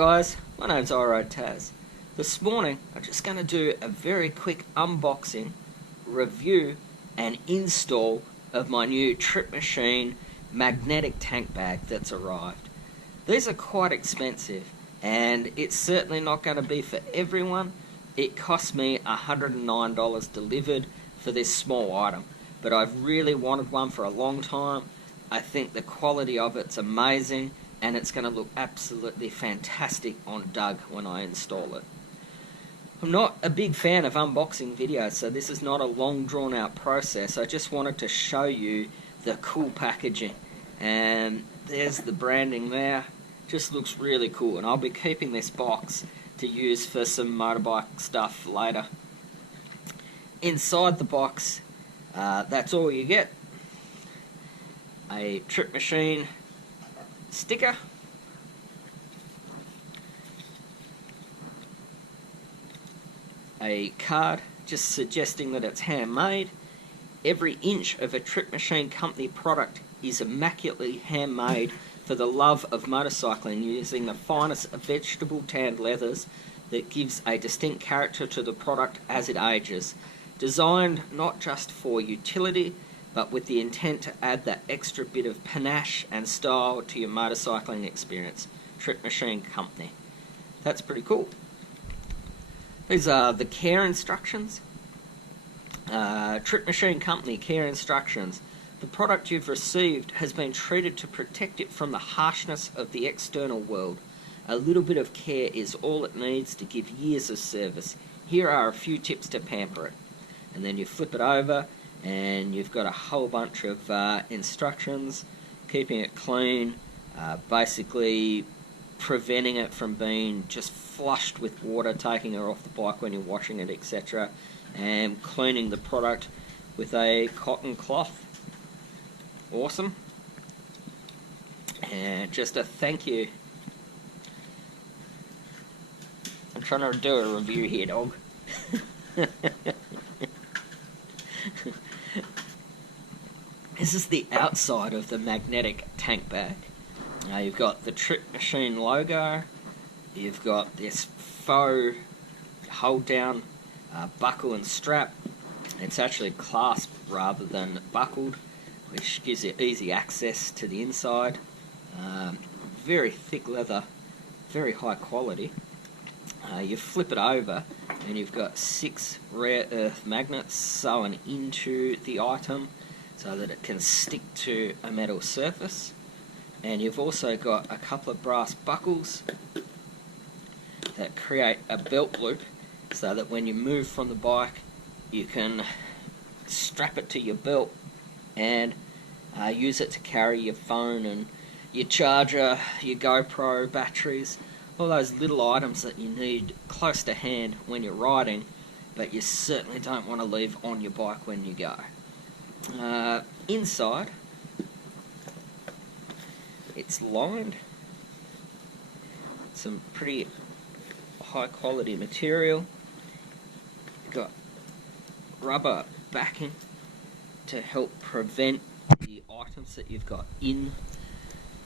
guys, my name's REA Taz. This morning I'm just going to do a very quick unboxing, review and install of my new Trip Machine magnetic tank bag that's arrived. These are quite expensive and it's certainly not going to be for everyone. It cost me $109 delivered for this small item, but I've really wanted one for a long time. I think the quality of it's amazing and it's going to look absolutely fantastic on Doug when I install it. I'm not a big fan of unboxing videos, so this is not a long drawn out process. I just wanted to show you the cool packaging, and there's the branding there. Just looks really cool, and I'll be keeping this box to use for some motorbike stuff later. Inside the box, that's all you get. A Trip Machine sticker, a card just suggesting that it's handmade. Every inch of a Trip Machine company product is immaculately handmade for the love of motorcycling, using the finest vegetable tanned leathers that gives a distinct character to the product as it ages. Designed not just for utility, but with the intent to add that extra bit of panache and style to your motorcycling experience. Trip Machine Company. That's pretty cool. These are the care instructions. Trip Machine Company care instructions. The product you've received has been treated to protect it from the harshness of the external world. A little bit of care is all it needs to give years of service. Here are a few tips to pamper it. And then you flip it over and you've got a whole bunch of instructions, keeping it clean, basically preventing it from being just flushed with water, taking it off the bike when you're washing it, etc., and cleaning the product with a cotton cloth. Awesome. And just a thank you. I'm trying to do a review here, dog. This is the outside of the magnetic tank bag. You've got the Trip Machine logo. You've got this faux hold down buckle and strap. It's actually clasped rather than buckled, which gives you easy access to the inside. Very thick leather, very high quality. You flip it over and you've got 6 rare earth magnets sewn into the item so that it can stick to a metal surface. And you've also got a couple of brass buckles that create a belt loop so that when you move from the bike you can strap it to your belt and use it to carry your phone and your charger, your GoPro batteries, all those little items that you need close to hand when you're riding, but you certainly don't want to leave on your bike when you go. Inside, it's lined. Some pretty high quality material. You've got rubber backing to help prevent the items that you've got in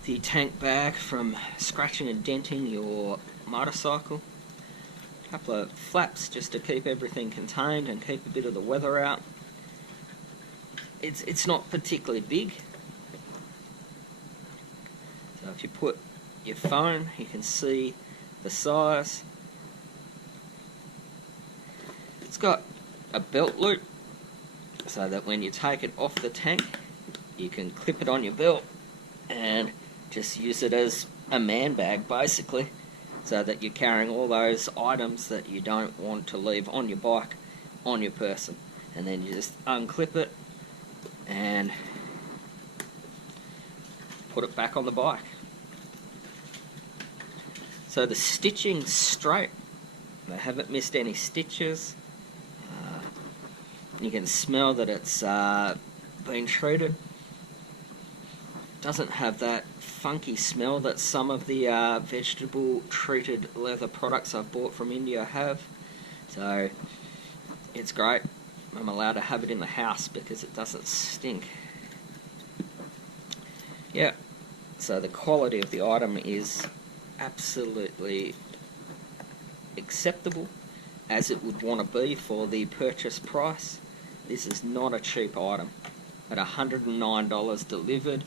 the tank bag from scratching and denting your motorcycle. A couple of flaps just to keep everything contained and keep a bit of the weather out. It's not particularly big. So if you put your phone, you can see the size. It's got a belt loop so that when you take it off the tank, you can clip it on your belt and just use it as a man bag basically, so that you're carrying all those items that you don't want to leave on your bike on your person. And then you just unclip it and put it back on the bike. So the stitching's straight. I haven't missed any stitches. You can smell that it's been treated. Doesn't have that funky smell that some of the vegetable treated leather products I've bought from India have. So it's great. I'm allowed to have it in the house because it doesn't stink. Yeah, so the quality of the item is absolutely acceptable as it would want to be for the purchase price. This is not a cheap item. At $109 delivered,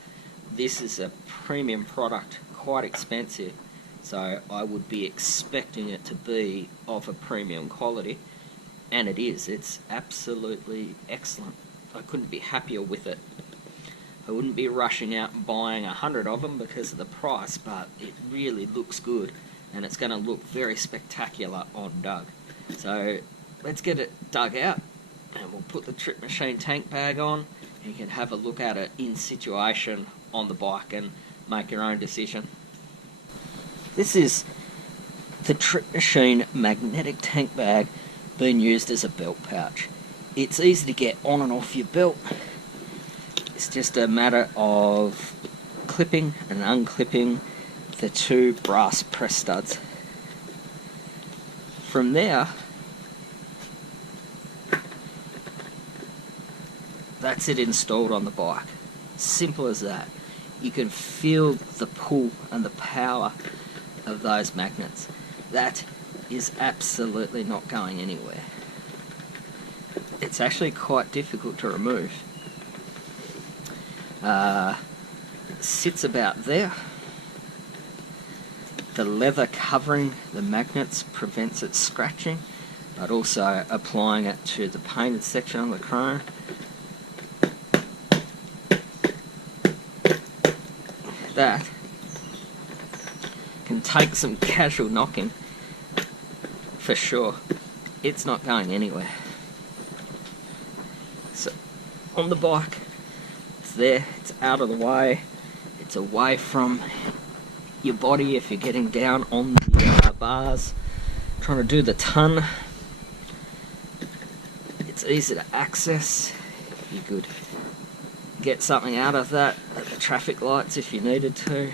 this is a premium product, quite expensive, so I would be expecting it to be of a premium quality, and it is. It's absolutely excellent. I couldn't be happier with it. I wouldn't be rushing out and buying 100 of them because of the price, but it really looks good, and it's going to look very spectacular on dug. So let's get it dug out, and we'll put the Trip Machine tank bag on. You can have a look at it in situation on the bike and make your own decision. This is the Trip Machine magnetic tank bag being used as a belt pouch. It's easy to get on and off your belt. It's just a matter of clipping and unclipping the two brass press studs. From there, that's it installed on the bike. Simple as that. You can feel the pull and the power of those magnets. That is absolutely not going anywhere. It's actually quite difficult to remove. It sits about there. The leather covering the magnets prevents it scratching, but also applying it to the painted section on the chrome. That can take some casual knocking for sure. It's not going anywhere. So on the bike, it's there, it's out of the way, it's away from your body if you're getting down on the bars, trying to do the ton. It's easy to access. You could get something out of that at the traffic lights if you needed to.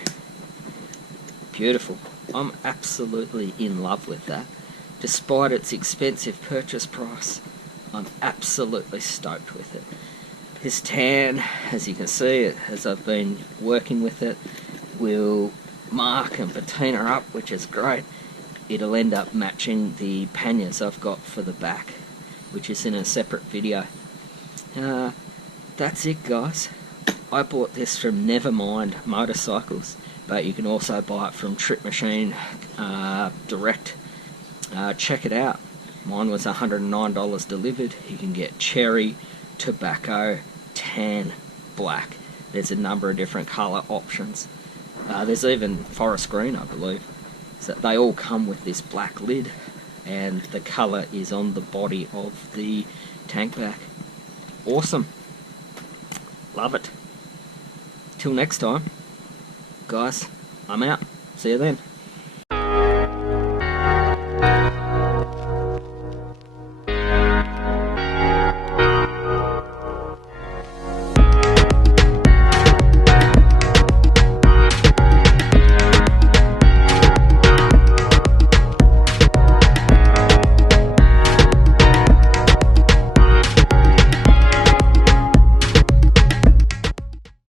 Beautiful. I'm absolutely in love with that. Despite its expensive purchase price, I'm absolutely stoked with it. This tan, as you can see, as I've been working with it, will mark and patina up, which is great. It'll end up matching the panniers I've got for the back, which is in a separate video. That's it, guys. I bought this from Nevermind Motorcycles, but you can also buy it from Trip Machine direct. Check it out. Mine was $109 delivered. You can get cherry, tobacco, tan, black. There's a number of different colour options. There's even forest green, I believe. So they all come with this black lid, and the colour is on the body of the tank bag. Awesome. Love it. Till next time, guys, I'm out. See you then.